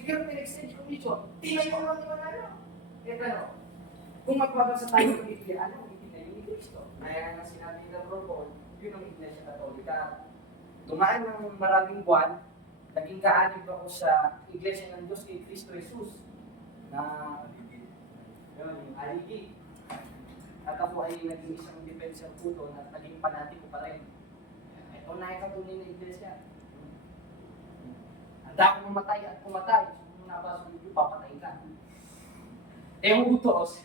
Secure Exchange Commission, tinayo lang naman ano. Eh, pero, kung magbabasa tayo ng Biblia, ano ang itinayo ni Kristo? Kaya nga sinabi ng Robon, yun ang Iglesia Katolika. Dumaan ng maraming buwan, naging kaanib ako sa Iglesia ng Diyos kay Kristo Jesus na yun, yung aligi. At ako ay naging isang defensor puto at naging panatiko pa rin. Ito na yung katunay na iglesia. Handa akong mamatay at pumatay. Kung nabasa Diyos, papatay ka. Eh, ang utos,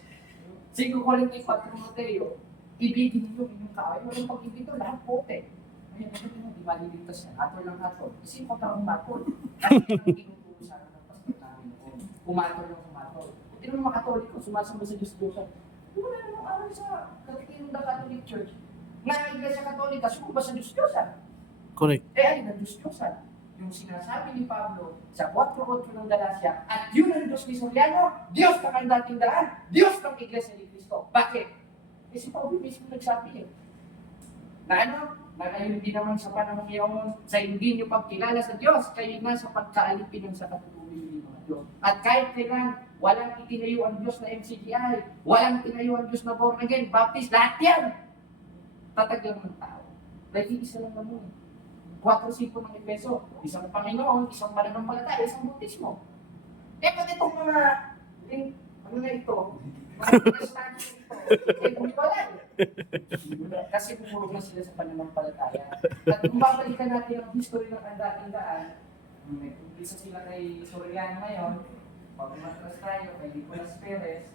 5 Corinthos 4 Mateo, ibigin niyo inyong kaaway. Walang pag-ibig to, lahat pote. Ayun, ito din, di maliligtas yan. Atol ng atol. Isip pa parang matol. Kasi sa akin ng pastor namin noon. Umatol ng umatol. Kung tinanong mga katoliko, sumasamba sa Diyos Diyos. Wala namang aral sa katikin ng Catholic Church. Nga Iglesia Katolika, sumamba sa Diyos Diyos. Correct. Eh, ay, ng Diyos Diyos. Yung sinasabi ni Pablo sa 4.8 ng Galacia, at yun ang Diyos ni Soriano, Diyos ng ang dating daan, Diyos ng Iglesia ni Cristo. Bakit? Eh, si Pablo mismo nagsabi eh. Na ano? Na kayo hindi naman sa panahon ngayon, sa hindi nyo pagkilala sa Diyos, kayo na sa pagkaalipin ng sa katutuloy ng Diyos. At kahit kailan, walang itinayo ang Diyos na MCGI, walang itinayo ang Diyos na born again, baptist, lahat yan! Tatag lang ng tao. Dahil isa lang naman eh. Quatro sipo ng Epeso, isang Panginoon, isang mananampalataya, isang bautismo. Eh, pati itong mga, eh, ano na ito, eh, eh. Kasi pumulog na sila sa pananampalataya. At kung babalikan natin ang history ng dating daan, may umpisa sila kay Soriano ngayon, pag umatras tayo kay Nicolas Perez,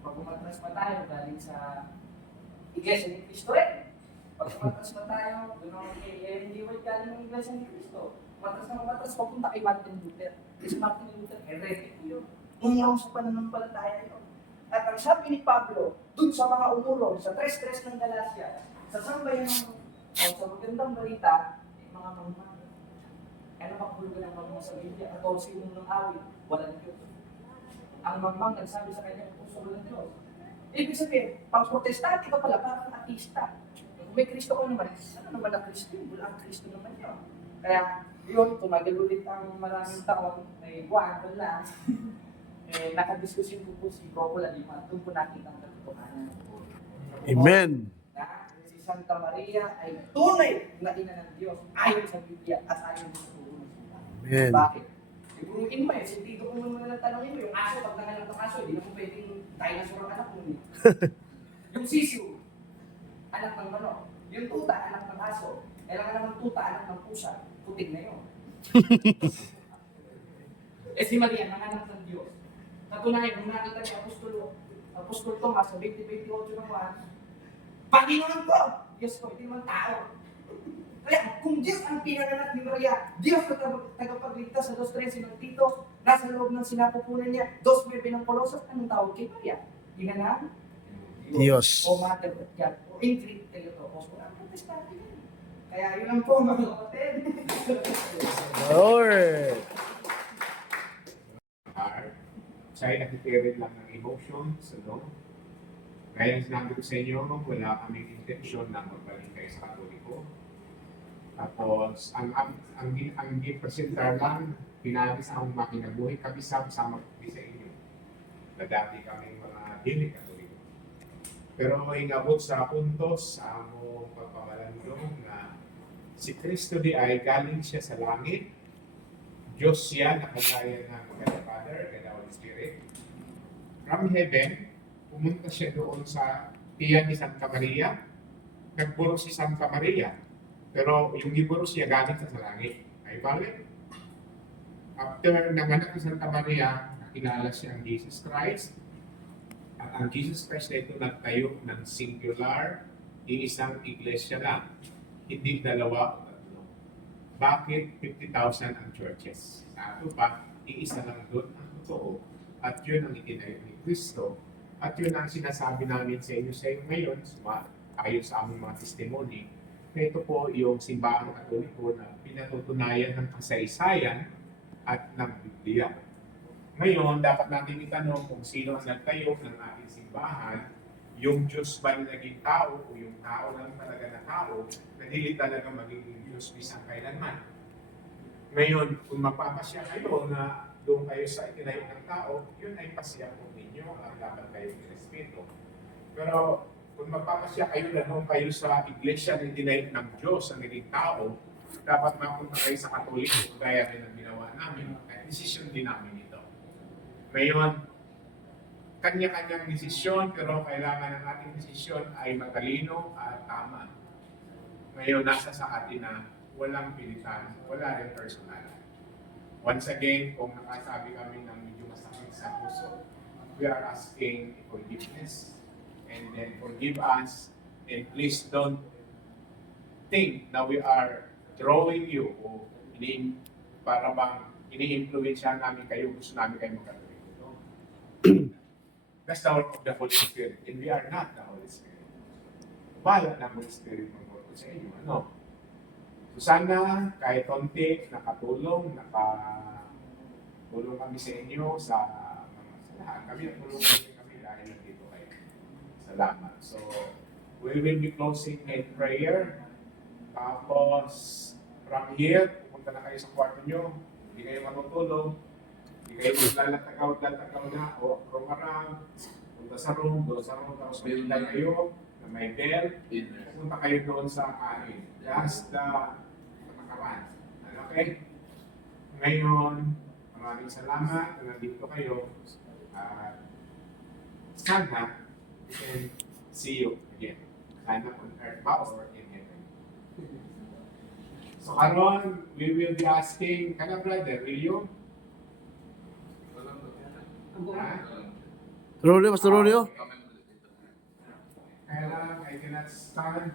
pag umatras pa tayo galing sa Iglesia ni Cristo rin. Pag umatras pa tayo, doon ako kay Ellen G. White galing ng Iglesia ni Cristo. Umatras na umatras, papunta kay Martin Luther. Kasi Martin Luther, heretic yun. Umiyaw sa pananampalataya yun. At ang sabi ni Pablo, dun sa mga umurong, sa tres-tres ng Galacia, sa sambayan ng, o sa magandang balita, eh, mga mamang. Ano ba kulga ng mamang sa Biblia? 14 yung ng awit, walang Diyos. Ang mamang nagsabi sa kanya, puso walang Diyos. Ibig sabihin, pang protestante ka pala, parang artista. Kung may Kristo ko naman, ano naman ang Kristo? Wala ang Kristo naman yun. Kaya, yun, tumagal ulit ang maraming taon, may buwan, wala. eh, nakadiskusyon ko po si Coppola Lima, doon po nakita ang katotohanan. Amen. Na si Santa Maria ay tunay na ina ng Diyos, ayon sa Biblia at ayon sa Sulat. Amen. Bakit? Siguruin mo eh, sentido ko naman lang tanongin mo, yung aso, pag nanganak ng aso, hindi naman pwedeng dinosaur ang anak mo. eh. yung sisiu, anak ng manok. Yung tuta, anak ng aso. Kailangan naman tuta, anak ng pusa. Puting na yun. eh si Maria, nanganak ng Diyos. Katunayan, nung nakita ni Apostol, Apostol Tomas sa 20-28 ng buwan, Panginoon ko! Diyos ko, hindi naman tao. Kaya kung Diyos ang pinanganak ni Maria, Diyos na tag- tagapagligtas sa 2.13 ng Tito, nasa loob ng sinapupunan niya, 2.9 ng Colossus, anong tawag kay Maria? Ina ng Diyos. O Mother of God, o Ingrid Teletokos, o ang protestante yan. Kaya yun lang po mga kapatid. Lord. siya ay nagpipirit lang ng emotions, ano? Kaya ang sinabi ko sa inyo, wala kaming intensyon na magbalik kayo sa katoliko. Tapos, ang ang ang, ang, ang gipresentar lang, pinabi sa akong makinabuhi, kami sama-sama kami sa inyo. Na dati kami mga dili katoliko. Pero ingabot sa puntos sa among pagpamalandong na si Kristo di ay galing siya sa langit, Diyos siya na kagaya ng God the Father and Holy Spirit. From heaven, pumunta siya doon sa tiyan ni Santa Maria. Nagburo si Santa Maria. Pero yung giburo siya galing sa langit. Ay bakit? After nanganak si Santa Maria, nakilala siya ang Jesus Christ. At ang Jesus Christ na ito nagtayo ng singular, iisang iglesia lang. Hindi dalawa o tatlo. Bakit 50,000 ang churches? Sabi pa, iisa lang doon ang totoo. At yun ang itinayo ni Kristo. At yun ang sinasabi namin sa inyo sa inyo ngayon, suma, ayon sa aming mga testimony, na ito po yung simbahang katoliko na pinatutunayan ng kasaysayan at ng Biblia. Ngayon, dapat natin itanong kung sino ang nagtayo ng ating simbahan, yung Diyos ba na naging tao o yung tao lang talaga na tao na hindi talaga magiging Diyos bisang kailanman. Ngayon, kung mapapasya kayo na doon kayo sa itinayo ng tao, yun ay pasya po ninyo ang dapat kayo respeto. Pero kung magpapasya kayo na nung kayo sa iglesia na itinayo ng Diyos ang naging tao, dapat mapunta kayo sa katoliko gaya rin ang ginawa namin. At desisyon din namin. Ngayon, kanya-kanyang desisyon, pero kailangan ng ating desisyon ay matalino at tama. Ngayon, nasa sa atin na walang pilitan, wala rin personal. Once again, kung nakasabi kami ng medyo masakit sa puso, we are asking forgiveness and then forgive us and please don't think that we are drawing you o ini para bang ini-influensya namin kayo, gusto namin kayo magkatuloy. That's the work of the Holy Spirit. And we are not the Holy Spirit. Bala ng Holy Spirit ng work sa inyo. Ano? So sana, kahit konti, nakatulong, nakatulong kami sa inyo sa mga sa lahat. Kami natulong kami kami dahil nandito kayo. Salamat. So, we will be closing in prayer. Tapos, from here, pupunta na kayo sa kwarto nyo. Hindi kayo matutulog. Hindi kayo maglalatagaw, latagaw na o roam around. Punta sa room, doon sa room, tapos may lang kayo na may bell. Pupunta kayo doon sa kain. That's the. Ano, Okay? Ngayon, maraming salamat na nandito kayo. At sana, we can see you again. Sana on earth ba or in heaven. So karon, we will be asking, kana brother, will you? Rolio, Pastor Rolio. I cannot stand.